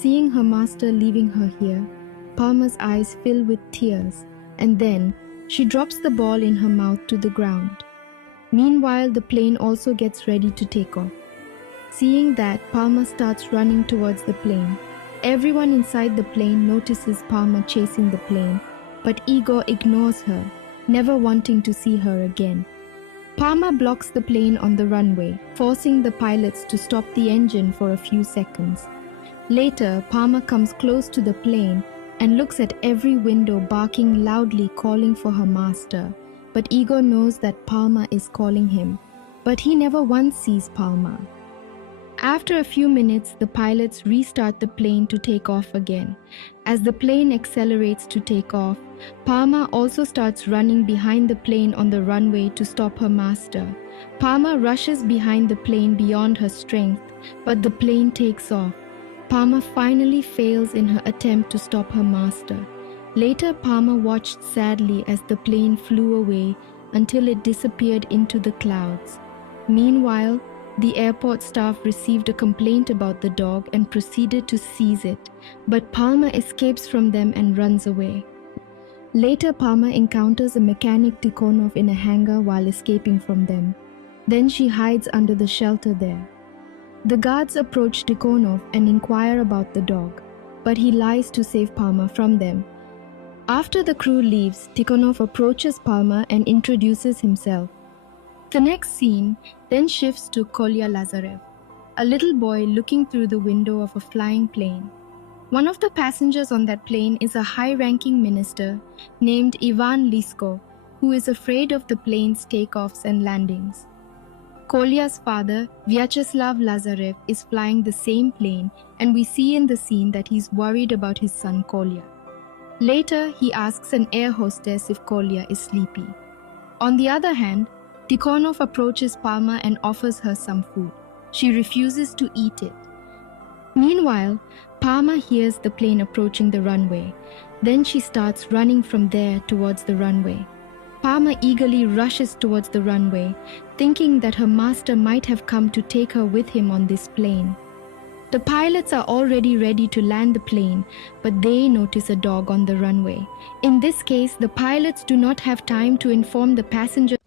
Seeing her master leaving her here, Palma's eyes fill with tears, and then she drops the ball in her mouth to the ground. Meanwhile, the plane also gets ready to take off. Seeing that, Palma starts running towards the plane. Everyone inside the plane notices Palma chasing the plane, but Igor ignores her, never wanting to see her again. Palma blocks the plane on the runway, forcing the pilots to stop the engine for a few seconds. Later, Palma comes close to the plane and looks at every window, barking loudly, calling for her master. But Igor knows that Palma is calling him, but he never once sees Palma. After a few minutes, the pilots restart the plane to take off again. As the plane accelerates to take off, Palma also starts running behind the plane on the runway to stop her master. Palma rushes behind the plane beyond her strength, but the plane takes off. Palma finally fails in her attempt to stop her master. Later, Palma watched sadly as the plane flew away until it disappeared into the clouds. Meanwhile, the airport staff received a complaint about the dog and proceeded to seize it, but Palma escapes from them and runs away. Later, Palma encounters a mechanic Tikhonov in a hangar while escaping from them. Then she hides under the shelter there. The guards approach Tikhonov and inquire about the dog, but he lies to save Palma from them. After the crew leaves, Tikhonov approaches Palma and introduces himself. The next scene then shifts to Kolya Lazarev, a little boy looking through the window of a flying plane. One of the passengers on that plane is a high-ranking minister named Ivan Lisko, who is afraid of the plane's takeoffs and landings. Kolya's father, Vyacheslav Lazarev, is flying the same plane, and we see in the scene that he's worried about his son Kolya. Later, he asks an air hostess if Kolya is sleepy. On the other hand, Tikhonov approaches Palma and offers her some food. She refuses to eat it. Meanwhile, Palma hears the plane approaching the runway. Then she starts running from there towards the runway. Palma eagerly rushes towards the runway, thinking that her master might have come to take her with him on this plane. The pilots are already ready to land the plane, but they notice a dog on the runway. In this case, the pilots do not have time to inform the passengers